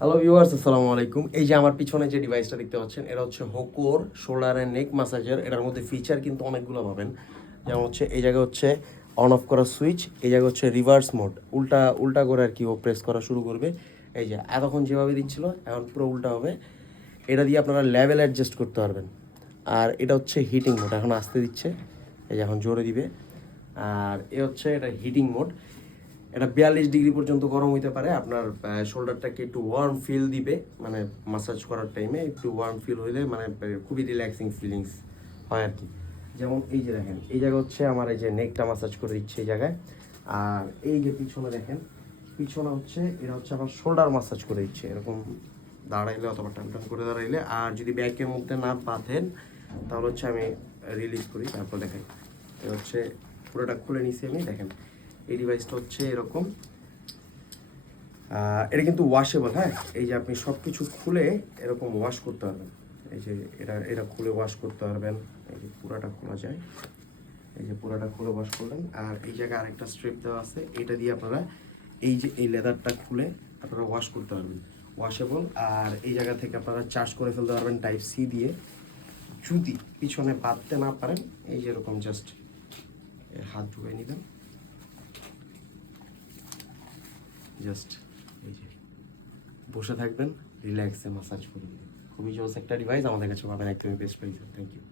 Hello viewers, আসসালামু আলাইকুম। এই যে আমার পিছনে যে ডিভাইসটা দেখতে পাচ্ছেন, এটা হচ্ছে হোকোর শোল্ডার অ্যান্ড নেক ম্যাসাজার। এটার মধ্যে ফিচার কিন্তু অনেকগুলো পাবেন। যেমন হচ্ছে এই জায়গায় হচ্ছে অন অফ করার সুইচ, এই জায়গায় হচ্ছে রিভার্স মোড, উল্টা উল্টা করে আর কি ও প্রেস করা শুরু করবে। এই যে এতক্ষণ যেভাবে দিচ্ছিল এখন পুরো উল্টা হবে। এটা দিয়ে আপনারা লেভেল অ্যাডজাস্ট করতে পারবেন। আর এটা হচ্ছে হিটিং মোড, এখন আসতে দিচ্ছে, এই যে এখন জোরে দিবে। আর এ হচ্ছে এটা হিটিং মোড। এটা 42 ডিগ্রি পর্যন্ত গরম হইতে পারে। আপনার শোল্ডারটাকে একটু ওয়ার্ম ফিল দিবে, মানে মাসাজ করার টাইমে একটু ওয়ার্ম ফিল হইলে মানে খুবই রিল্যাক্সিং ফিলিংস হয় আর কি। যেমন এই যে দেখেন, এই জায়গা হচ্ছে আমার এই যে নেকটা মাসাজ করে দিচ্ছে এই জায়গায়। আর এই যে পিছনে দেখেন, পিছনে হচ্ছে এটা হচ্ছে আমার শোল্ডার মাসাজ করে দিচ্ছে এরকম দাঁড়াইলে অথবা টান টান করে দাঁড়াইলে। আর যদি ব্যাকের মধ্যে না বাঁধেন তাহলে হচ্ছে আমি রিলিজ করি, তারপর দেখেন এটা হচ্ছে পুরোটা খুলে নিছি আমি। দেখেন এই ডিভাইসটা হচ্ছে এরকম। এটা কিন্তু ওয়াশেবল, হ্যাঁ। এই যে আপনি সব কিছু খুলে এরকম ওয়াশ করতে পারবেন। এই যে এটা খুলে ওয়াশ করতে পারবেন। এই যে পুরাটা খোলা যায়, এই যে পুরাটা খুলে ওয়াশ করলেন। আর এই জায়গায় আরেকটা স্ট্রিপ দেওয়া আছে, এটা দিয়ে আপনারা এই যে এই লেদারটা খুলে আপনারা ওয়াশ করতে পারবেন, ওয়াশেবল। আর এই জায়গা থেকে আপনারা চার্জ করে ফেলতে পারবেন টাইপ সি দিয়ে। যদি পিছনে বাঁধতে না পারেন, এই যে এরকম জাস্ট হাত ঢুকে নেবেন, জাস্ট এই যে বসে থাকবেন, রিল্যাক্সে মাসাজ করবেন। খুবই জোস একটা ডিভাইস, আমাদের কাছে পাবেন একদমই বেস্ট প্রাইসে। Thank you.